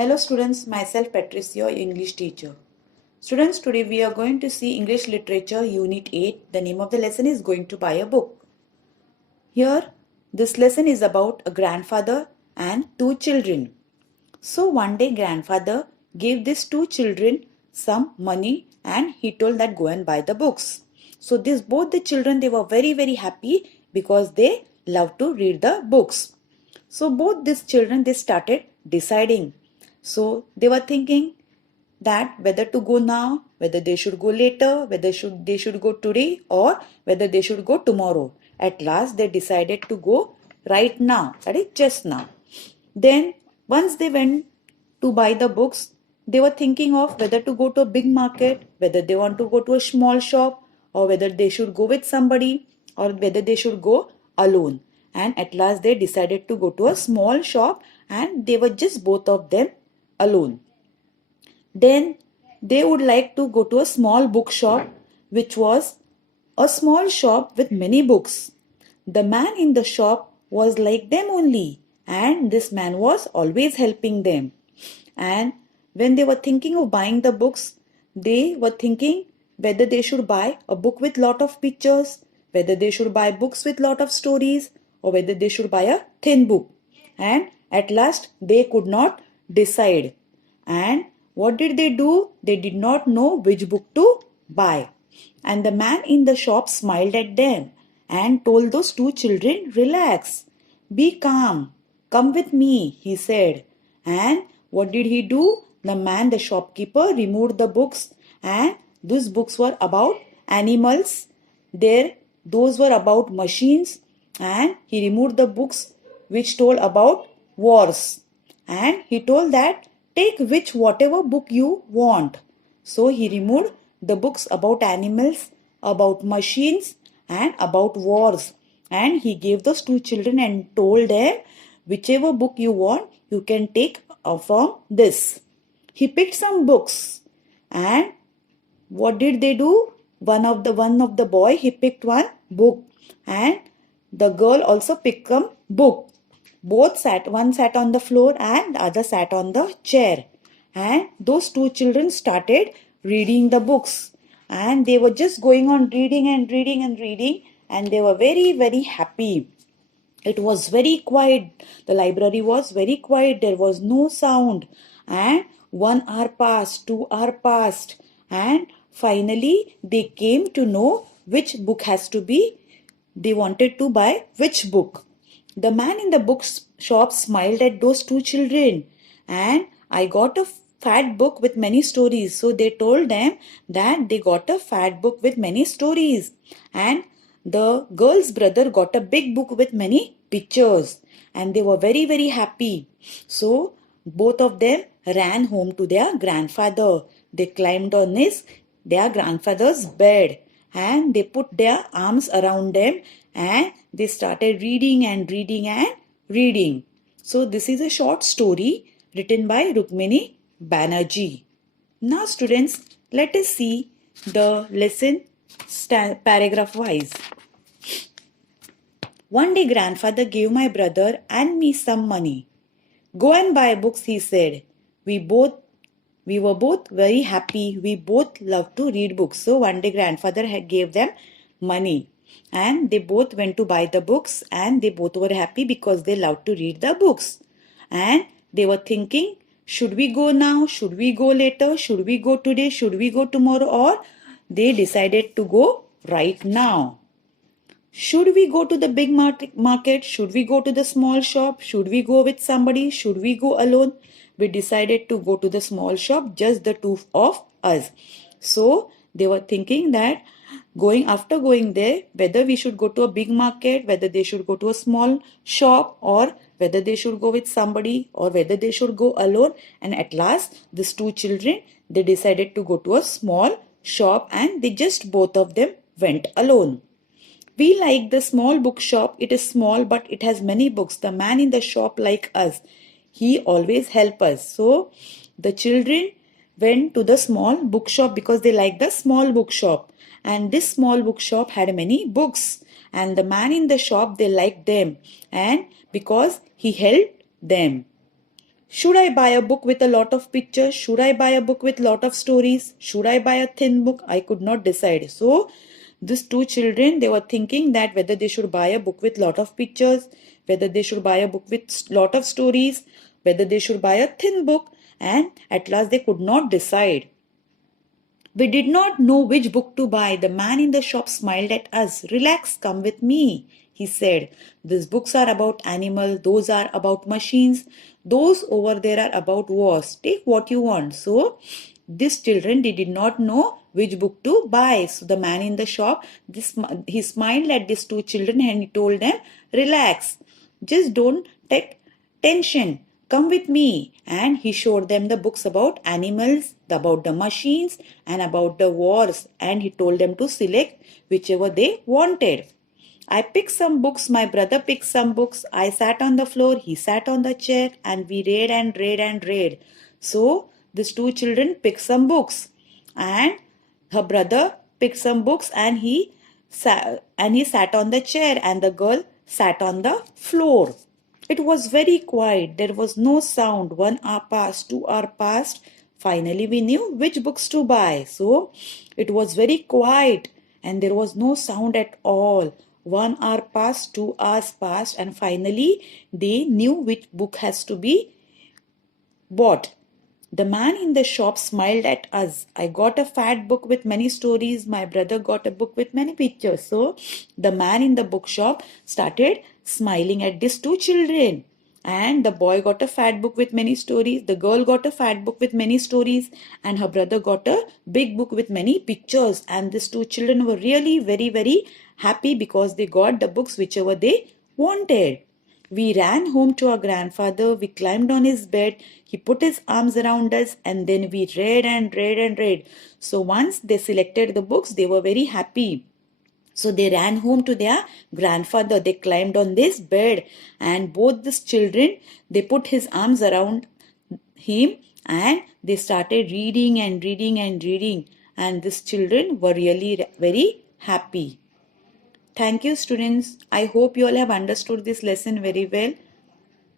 Hello students, myself Patricia, your English teacher. Students, today we are going to see English Literature Unit 8. The name of the lesson is Going to Buy a Book. Here, this lesson is about a grandfather and two children. So one day grandfather gave these two children some money and he told that go and buy the books. So both the children, they were very happy because they love to read the books. So both these children, they started deciding. So they were thinking that whether to go now, whether they should go later, whether they should go today or whether they should go tomorrow. At last they decided to go right now, that is just now. Then once they went to buy the books, they were thinking of whether to go to a big market, whether they want to go to a small shop, or whether they should go with somebody, or whether they should go alone. And at last they decided to go to a small shop and they were just both of them alone. Then they would like to go to a small bookshop, which was a small shop with many books. The man in the shop was like them only, and this man was always helping them. And when they were thinking of buying the books, they were thinking whether they should buy a book with lot of pictures, whether they should buy books with lot of stories, or whether they should buy a thin book. And at last they could not decide. And what did they do? They did not know which book to buy. And the man in the shop smiled at them and told those two children, relax, be calm, come with me, he said. And what did he do? The shopkeeper, removed the books, and those books were about animals. Those were about machines, and he removed the books which told about wars. And he told that take whatever book you want. So he removed the books about animals, about machines, and about wars. And he gave those two children and told them, whichever book you want, you can take from this. He picked some books, and what did they do? One of the boy, he picked one book, and the girl also picked a book. One sat on the floor and the other sat on the chair. And those two children started reading the books. And they were just going on reading and reading and reading. And they were very happy. It was very quiet. The library was very quiet. There was no sound. And 1 hour passed, 2 hours passed. And finally, they came to know which book they wanted to buy which book. The man in the book shop smiled at those two children, and I got a fat book with many stories. So they told them that they got a fat book with many stories, and the girl's brother got a big book with many pictures, and they were very happy. So both of them ran home to their grandfather. They climbed on their grandfather's bed, and they put their arms around them, and they started reading and reading and reading. So this is a short story written by Rukmini Banerjee. Now students, let us see the lesson paragraph wise. One day grandfather gave my brother and me some money. Go and buy books, he said. We were both very happy. We both loved to read books. So one day grandfather gave them money, and they both went to buy the books, and they both were happy because they loved to read the books. And they were thinking, should we go now? Should we go later? Should we go today? Should we go tomorrow? Or they decided to go right now. Should we go to the big market? Should we go to the small shop? Should we go with somebody? Should we go alone? We decided to go to the small shop, just the two of us. So they were thinking that after going there, whether we should go to a big market, whether they should go to a small shop, or whether they should go with somebody, or whether they should go alone. And at last, these two children, they decided to go to a small shop, and they just both of them went alone. We like the small bookshop. It is small, but it has many books. The man in the shop like us. He always help us. So the children went to the small bookshop because they like the small bookshop. And this small bookshop had many books. And the man in the shop, they liked them. And because he helped them. Should I buy a book with a lot of pictures? Should I buy a book with lot of stories? Should I buy a thin book? I could not decide. So these two children, they were thinking that whether they should buy a book with lot of pictures, whether they should buy a book with lot of stories, whether they should buy a thin book, and at last they could not decide. We did not know which book to buy. The man in the shop smiled at us. Relax, come with me, he said. These books are about animals, those are about machines, those over there are about wars. Take what you want. So, these children they did not know which book to buy. So, the man in the shop, he smiled at these two children and he told them, relax, just don't take tension. Come with me. And he showed them the books about animals, about the machines, and about the wars. And he told them to select whichever they wanted. I picked some books, my brother picked some books. I sat on the floor, he sat on the chair, and we read and read and read. So, these two children picked some books. And her brother picked some books and he sat on the chair, and the girl sat on the floor. It was very quiet. There was no sound. 1 hour passed, 2 hours passed. Finally, we knew which books to buy. So, it was very quiet and there was no sound at all. 1 hour passed, 2 hours passed, and finally, they knew which book has to be bought. The man in the shop smiled at us. I got a fat book with many stories. My brother got a book with many pictures. So the man in the bookshop started smiling at these two children. And the boy got a fat book with many stories. The girl got a fat book with many stories. And her brother got a big book with many pictures. And these two children were really very, very happy because they got the books whichever they wanted. We ran home to our grandfather. We climbed on his bed. He put his arms around us and then we read and read and read. So once they selected the books, they were very happy. So they ran home to their grandfather. They climbed on this bed and both these children, they put his arms around him and they started reading and reading and reading. And these children were really very happy. Thank you, students. I hope you all have understood this lesson very well.